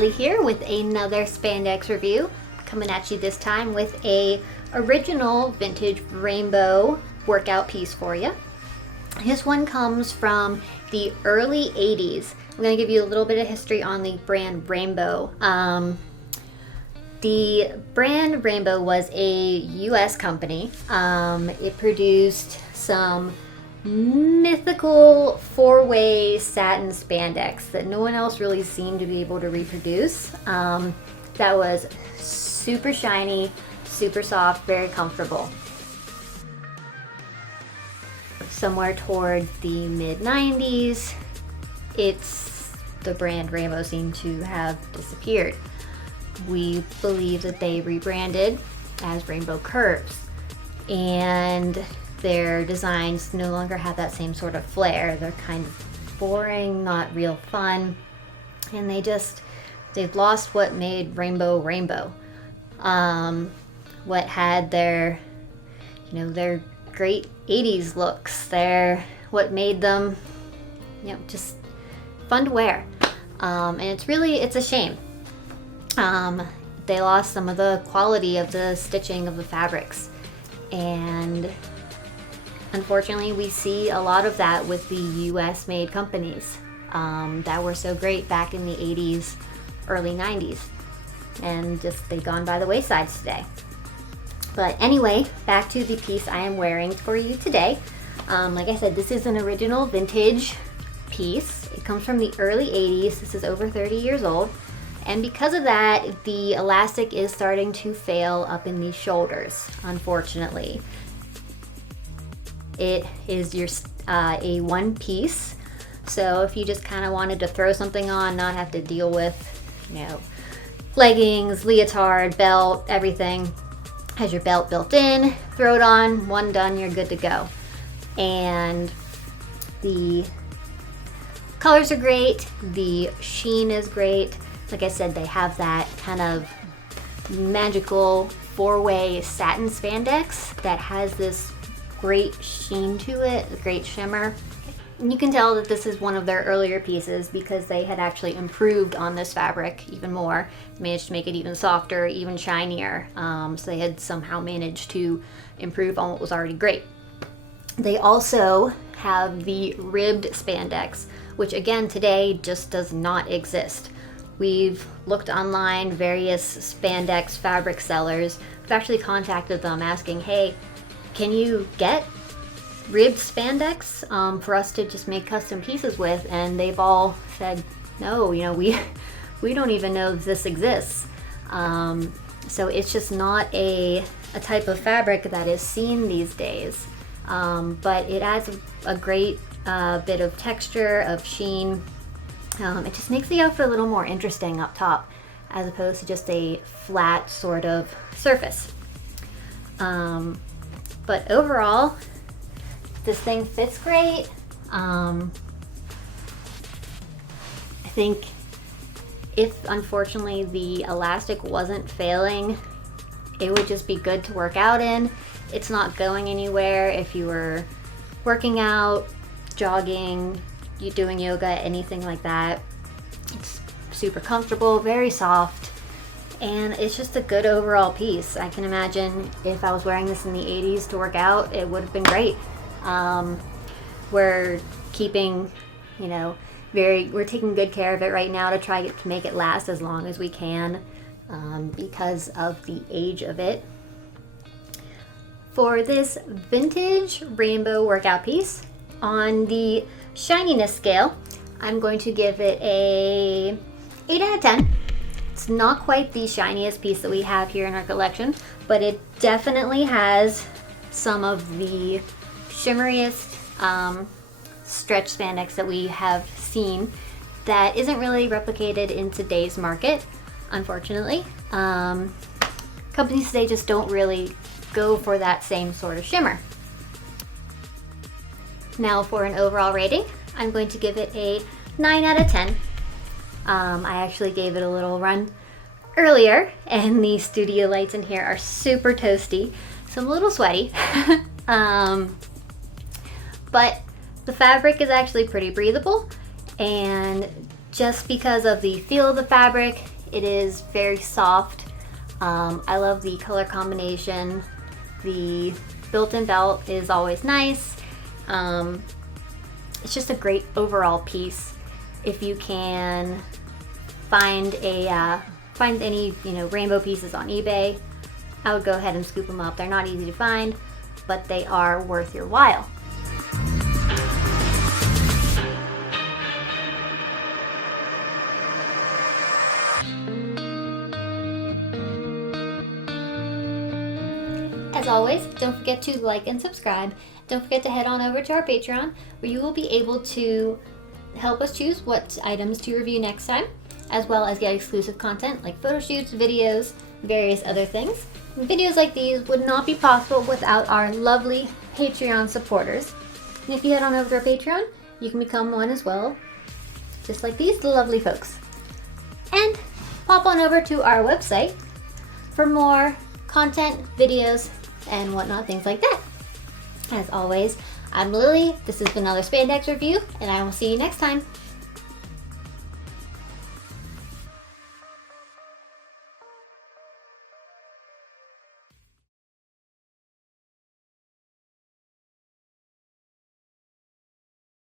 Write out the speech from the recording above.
Haley here with another spandex review, coming at you this time with a original vintage Rainbeau workout piece for you. This one comes from the early 80s. I'm going to give you a little bit of history on the brand Rainbeau. The brand Rainbeau was a US company. It produced some mythical four-way satin spandex that no one else really seemed to be able to reproduce. That was super shiny, super soft, very comfortable. Somewhere toward the mid-90s, the brand Rainbeau seemed to have disappeared. We believe that they rebranded as Rainbow Curves, and their designs no longer have that same sort of flair. They're kind of boring, not real fun, and they've lost what made Rainbow Rainbow. What had their great 80s looks. What made them, just fun to wear. And it's a shame. They lost some of the quality of the stitching of the fabrics, and unfortunately we see a lot of that with the US made companies that were so great back in the 80s, early 90s, and they've gone by the wayside today. But anyway, back to the piece I am wearing for you today. Like I said, this is an original vintage piece. It comes from the early 80s. This is over 30 years old. And because of that, the elastic is starting to fail up in the shoulders, unfortunately. It is a one piece. So if you just kind of wanted to throw something on, not have to deal with, leggings, leotard, belt, everything, has your belt built in, throw it on, one done, you're good to go. And the colors are great, the sheen is great. Like I said, they have that kind of magical four-way satin spandex that has this great sheen to it, a great shimmer. And you can tell that this is one of their earlier pieces because they had actually improved on this fabric even more, managed to make it even softer, even shinier. So they had somehow managed to improve on what was already great. They also have the ribbed spandex, which again today just does not exist. We've looked online, various spandex fabric sellers. We've actually contacted them asking, hey, can you get ribbed spandex for us to just make custom pieces with? And they've all said, no, we don't even know this exists. So it's just not a type of fabric that is seen these days. But it adds a great bit of texture, of sheen. It just makes the outfit a little more interesting up top as opposed to just a flat sort of surface. But overall, this thing fits great. I think if unfortunately the elastic wasn't failing, it would just be good to work out in. It's not going anywhere if you were working out, jogging, you doing yoga, anything like that. It's super comfortable, very soft, and it's just a good overall piece. I can imagine if I was wearing this in the 80s to work out, it would have been great. We're keeping, we're taking good care of it right now to try to make it last as long as we can because of the age of it. For this vintage Rainbeau workout piece, on the shininess scale, I'm going to give it a 8 out of 10. It's not quite the shiniest piece that we have here in our collection, but it definitely has some of the shimmeriest stretch spandex that we have seen that isn't really replicated in today's market, unfortunately. Companies today just don't really go for that same sort of shimmer. Now for an overall rating, I'm going to give it a 9 out of 10. I actually gave it a little run earlier, and the studio lights in here are super toasty, so I'm a little sweaty. But the fabric is actually pretty breathable, and just because of the feel of the fabric. It is very soft. I love the color combination. The built-in belt is always nice. It's just a great overall piece. If you can find any rainbow pieces on eBay, I would go ahead and scoop them up. They're not easy to find, but they are worth your while. As always, don't forget to like and subscribe. Don't forget to head on over to our Patreon, where you will be able to help us choose what items to review next time, as well as get exclusive content like photo shoots, videos, various other things. And videos like these would not be possible without our lovely Patreon supporters. And if you head on over to our Patreon, you can become one as well, just like these lovely folks. And pop on over to our website for more content, videos, and whatnot, things like that. As always, I'm Lily. This has been another spandex review, and I will see you next time.